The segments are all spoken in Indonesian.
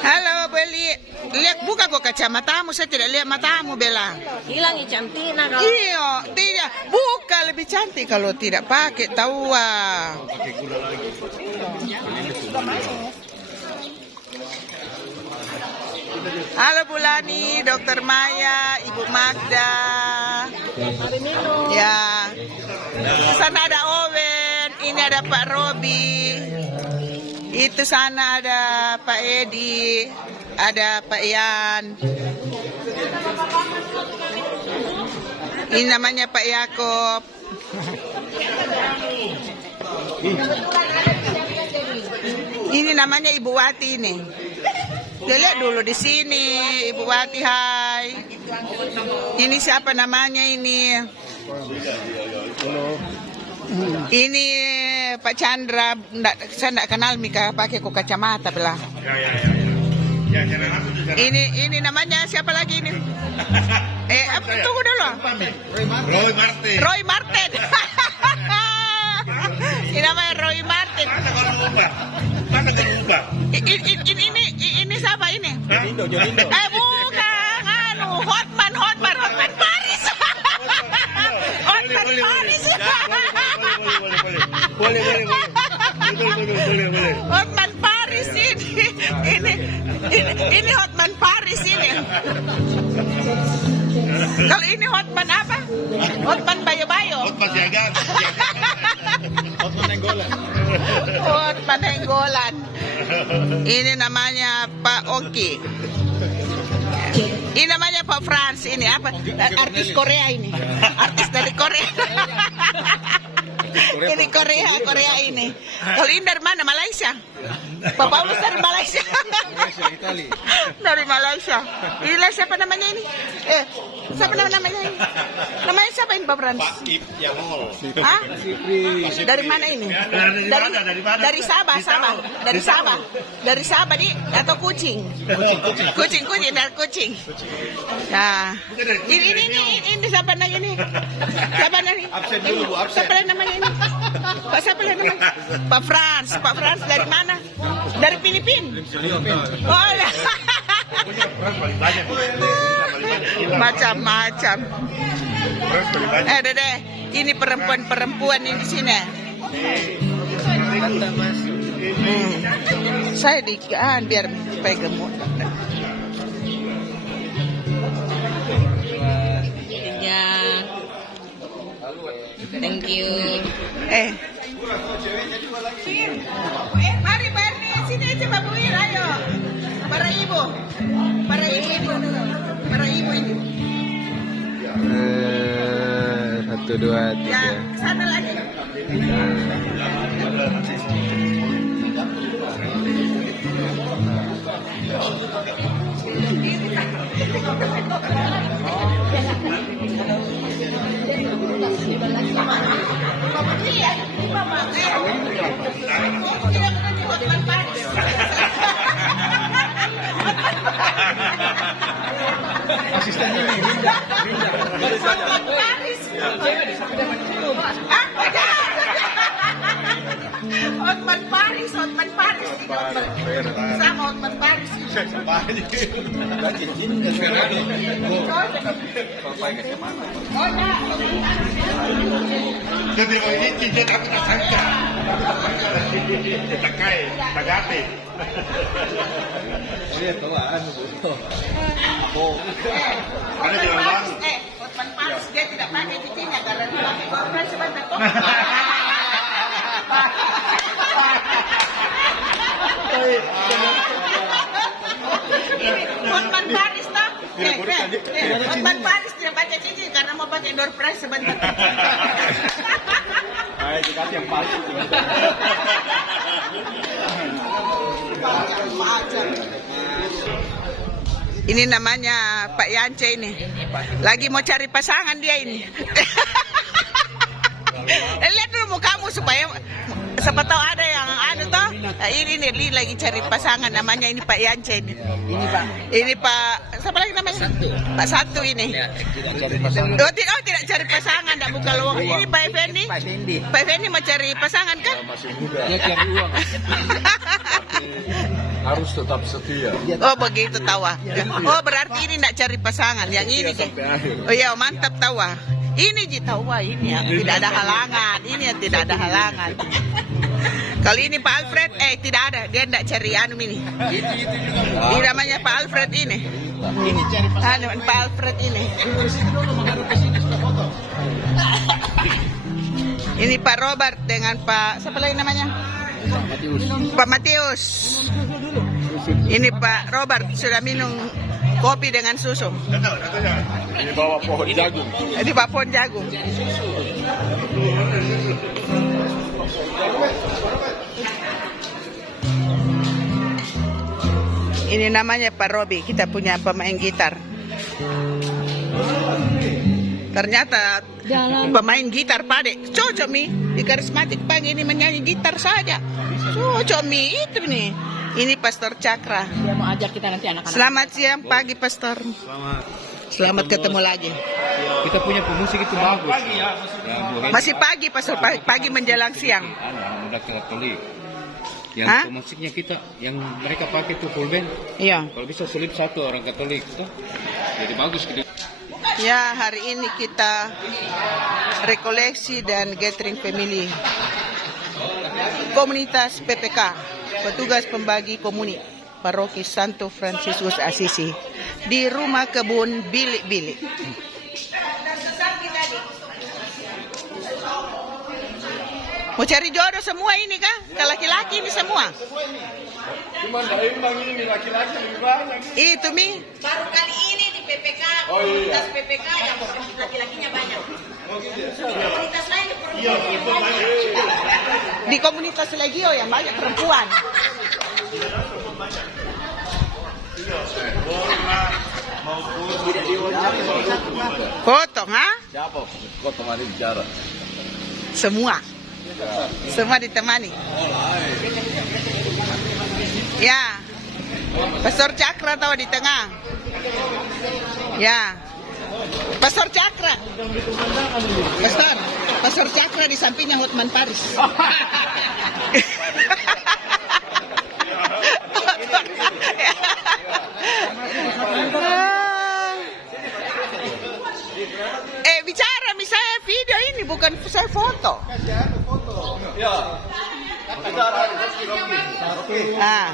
Halo, beli. Lihat, buka kok kacamatamu. Saya tidak lihat matamu, Bella. Hilang ya cantiknya kalau. Iya, tidak. Buka lebih cantik kalau tidak pakai tahu. Halo Bulani, Dokter Maya, Ibu Magda. Ya. Di sana ada Owen, ini ada Pak Robi. Itu sana ada Pak Edi, ada Pak Ian. Ini namanya Pak Yakob. Ini namanya Ibu Wati nih. Lihat dulu di sini, Ibu Wati, hai. Ini siapa namanya ini? Ini Pak Chandra. Saya tidak kenal Mika pakai kacamata belah. Ini namanya siapa lagi ini? Tunggu dulu. Roy Martin. Ini namanya Roy Martin. Ini siapa ini? Jonindo. Bukan, Hotman Paris. Hotman Paris. Boleh. Hotman Paris ini Hotman Paris ini. Kalau ini Hotman apa? Hotman Bayo. Hotman Siagaan. Hotman Nenggolan. Hotman Nenggolan. Ini namanya Pak Oki. Ini namanya Pak Frans. Ini apa? Artis Korea ini. Artis dari Korea. Ini Korea ini. Kalau ini dari mana? Malaysia. Pak Paulus dari Malaysia. Dari Malaysia. Ini siapa namanya ini? Siapa namanya ini? Namanya siapa ini Pak Frans? Pak Ip Yamol. Hah? Dari mana ini? Dari Sabah. Dari Sabah di atau Kucing. Kucing. Nah, ini siapa namanya ini? Siapa namanya? Absen dulu, Bu, absen. Siapa namanya ini? Siapa namanya? Pak Frans dari mana? Dari Filipina. Oh, ya. Macam-macam. Dede, ini perempuan ini di sini. Saya biar supaya gemuk. Ya. Thank you. Mari Barni, sini aja Pak Buir, ayo. Para ibu ini. 1, 2, 3. Ya, sana lagi. Asistennya nih, Hotman Paris. Sama Hotman Paris. Jadi ini cincin aku tak sangka. Takai, tagate. Iya, tuan. Ada di orang. Hotman Paris dia tidak pakai cincinnya karena dia pakai korban sebentar. Hotman Paris toh? Hotman Paris tidak pakai cincin karena mau pakai door prize sebentar. Ayo dikasih yang palsu. Ini namanya Pak Yance ini. Lagi mau cari pasangan dia ini. Lihat dulu mukamu supaya siapa tahu ada yang toh. Ini lagi cari pasangan namanya ini Pak Yance ini. Ini Pak siapa lagi namanya? Pak Satu ini. Oh tidak cari pasangan, tidak buka lowong. Ini Pak Effendi. Pak Effendi mau cari pasangan kan? Masih muda. Dia cari uang. harus tetap setia. Oh begitu tawa. Oh berarti ini tidak cari pasangan. Yang ini sih. Oh iya mantap tawa. Ini Ji tawa ini yang tidak ada halangan. Ini yang tidak ada halangan. Kalau ini Pak Alfred, tidak ada. Dia tidak cari anu ini. Ini namanya Pak Alfred ini. Ini cari pasangan. Pak Alfred ini. Ini Pak Robert dengan Pak siapa lagi namanya? Pak Matius. Ini Pak Robert sudah minum kopi dengan susu. Ini bawa pohon jagung. Ini Pak pohon jagung. Ini namanya Pak Robi, kita punya pemain gitar. Ternyata pemain gitar Pade cocok Mi di karismatik pagi ini menyanyi gitar saja. Cocok Mi itu nih. Ini Pastor Cakra. Dia mau ajak kita nanti anak-anak. Selamat siang pagi Pastor. Selamat ketemu lagi. Kita punya pemusik itu bagus. Masih pagi Pastor, pagi menjelang siang. Muda Katolik. Yang Hah? pemusiknya kita, yang mereka pakai itu full band. Iya. Kalau bisa selip satu orang Katolik, tuh. Jadi bagus gitu. Ya, hari ini kita rekoleksi dan gathering family komunitas PPK, petugas pembagi komuni Paroki Santo Fransiskus Assisi di Rumah Kebun Bilik-Bilik. Mau cari jodoh semua ini kah? Ke laki-laki ini semua? Cuma ini laki-laki lebih banyak. Itu Mi. Baru kali ini di PPK, komunitas PPK yang laki-lakinya banyak. Komunitas lain di perempuan banyak. Di komunitas Legio yang banyak perempuan. Foto, ha? Siapa? Kau temani bicara. Semua. Semua ditemani. Ya. Pastor Cakra tahu di tengah. Ya. Pastor Cakra. Pastor Cakra di sampingnya Hotman Paris. Bicara misalnya video ini bukan saya foto. Ya. Ah.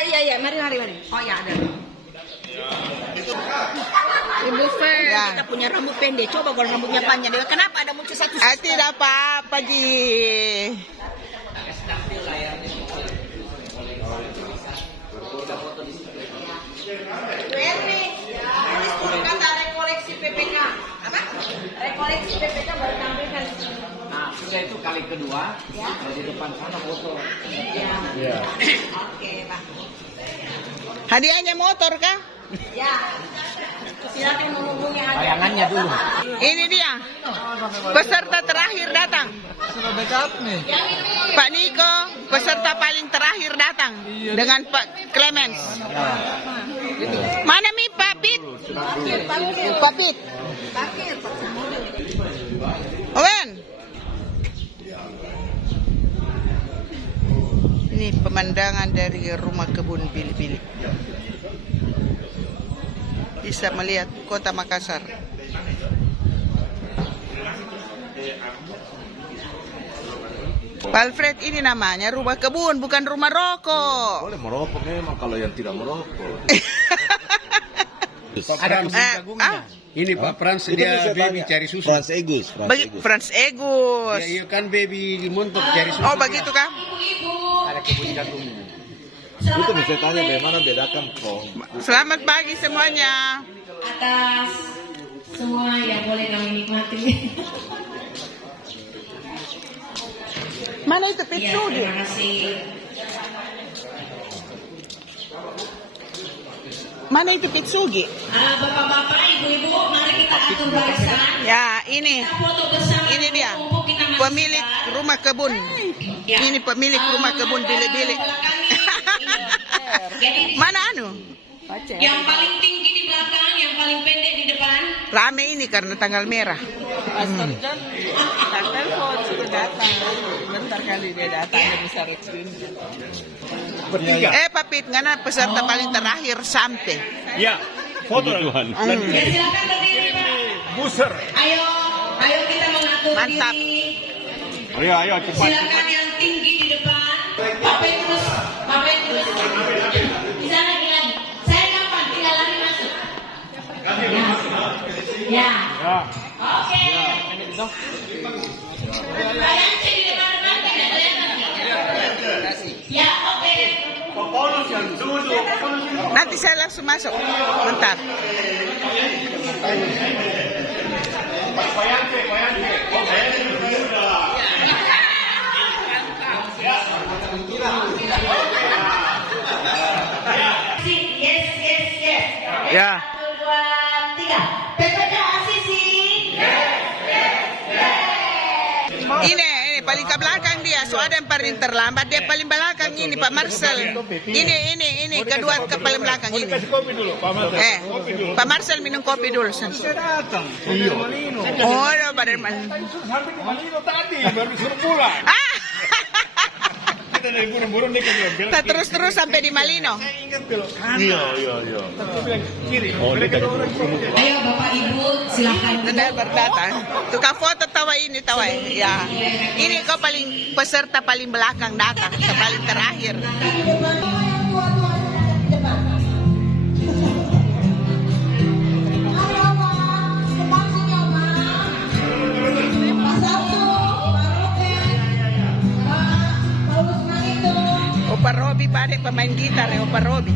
Iya, mari. Oh ya ada. Ibu Fer, Ya. kita punya rambut pendek. Coba kalau rambutnya panjang. Kenapa ada muncul satu? Tidak apa-apa Ji. Kata rekoleksi PPK. Apa? Rekoleksi PPK baru tampilkan. Nah, setelah itu kali kedua, di depan sana foto. Ya. Oke, Pak. Hadiahnya motor kah? Ya. Silakan menghubungi aja. Bayangannya dulu. Ini dia. Peserta terakhir datang. Pak Niko, peserta paling terakhir datang dengan Pak Clemens. Mana Mi Pak Pit? Pak Pit. Owen. Ini pemandangan dari Rumah Kebun Bilik-Bilik. Bisa melihat kota Makassar. Pak Alfred, ini namanya rumah kebun, bukan rumah rokok. Boleh merokok memang kalau yang tidak merokok. Ada mesin jagungnya. Ini Pak Frans, dia baby cari susu. Frans Egus. Frans Egus. Iya kan baby montok cari susu. Oh begitu kah? Ada kebun jagungnya. Itu bisa tanya bagaimana bedakan kok. Selamat pagi semuanya. Atas semua yang boleh kami nikmati. Mana itu pizza? Terima kasih. Mana itu Pitsugi? Bapak-bapak, ibu-ibu, mari kita atur barisan. Ya, ini. Foto bersama. Ini dia. Pemilik rumah kebun. Ini pemilik rumah kebun Bilik-Bilik. Jadi Mana anu? yang paling tinggi di belakang, yang paling pendek di depan. Rame ini karena tanggal merah. kali dia datang dari Saracen. Bertiga. Papit nga na peserta paling terakhir sampai. Ya, foto Tuhan. Ya, silakan berdiri Pak. Buser. Ayo, ayo kita mengatur Mantap. diri. Ayo cepat. Silakan yang tinggi di depan. Pak Petrus, Pak Petrus. Bisa lagi. Saya gampang, tinggal lari masuk. Ya. Ya. Oke. Kalian di depan tidak kelihatan. Ya, oke. Nanti saya langsung masuk. Bentar. Yes. Ya. 1, 2, 3. PPK Asisi. Ini paling ke belakang dia. So ada yang paling terlambat, dia paling belakang ini Pak Marcel. Ini kedua ke paling belakang ini. Kasih kopi dulu, Pak Mas. Kopi dulu. Pak Marcel minum kopi dulu. Saya datang. Iya. Malino. Oh, udah pada Sampai ke Malino tadi, baru disuruh pulang. Kita dari burung-burung dia bilang. Kita terus sampai di Malino. Saya ingat belok kanan. Iya. Dia bilang kiri. Oh, dia Mereka tadi orang Ayo Bapak Ibu, silakan. Sudah berdatang. Tukang foto tawa ini. Ya. Ini kau paling peserta paling belakang datang, ke paling terakhir. Opa Robi pada pemain gitar ya, Opa Robi.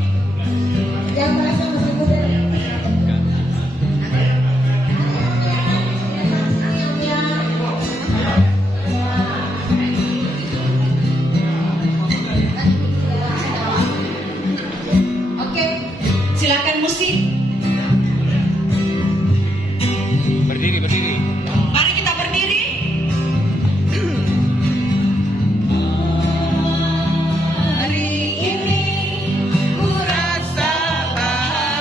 Oke, silakan musik. Berdiri. Mari kita berdiri. Hari ini ku rasa bahagia.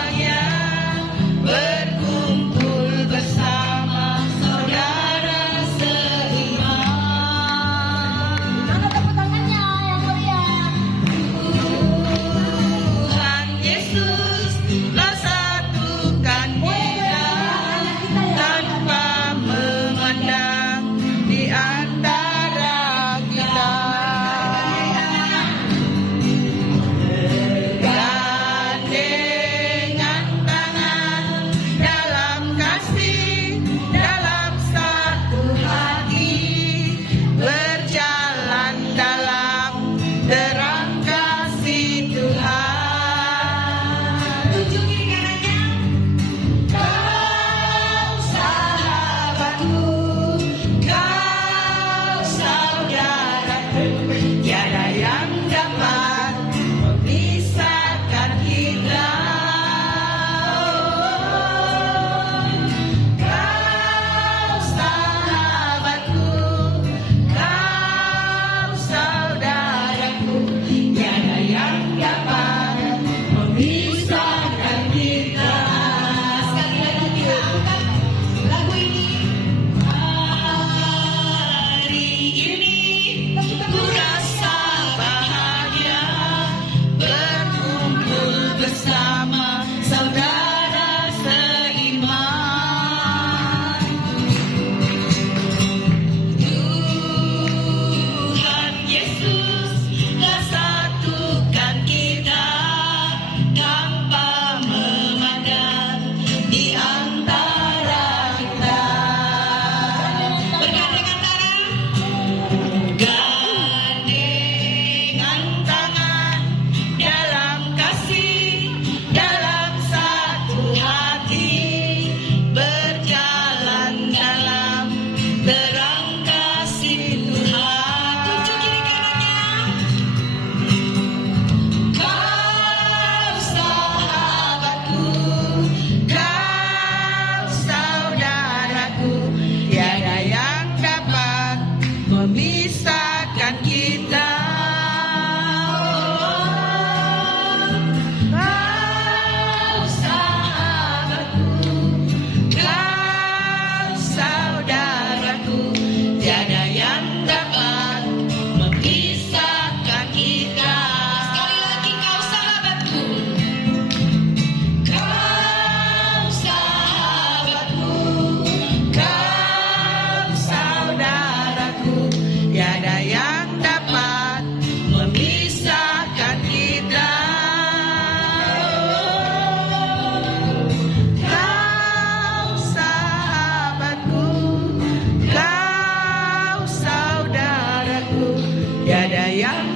ya.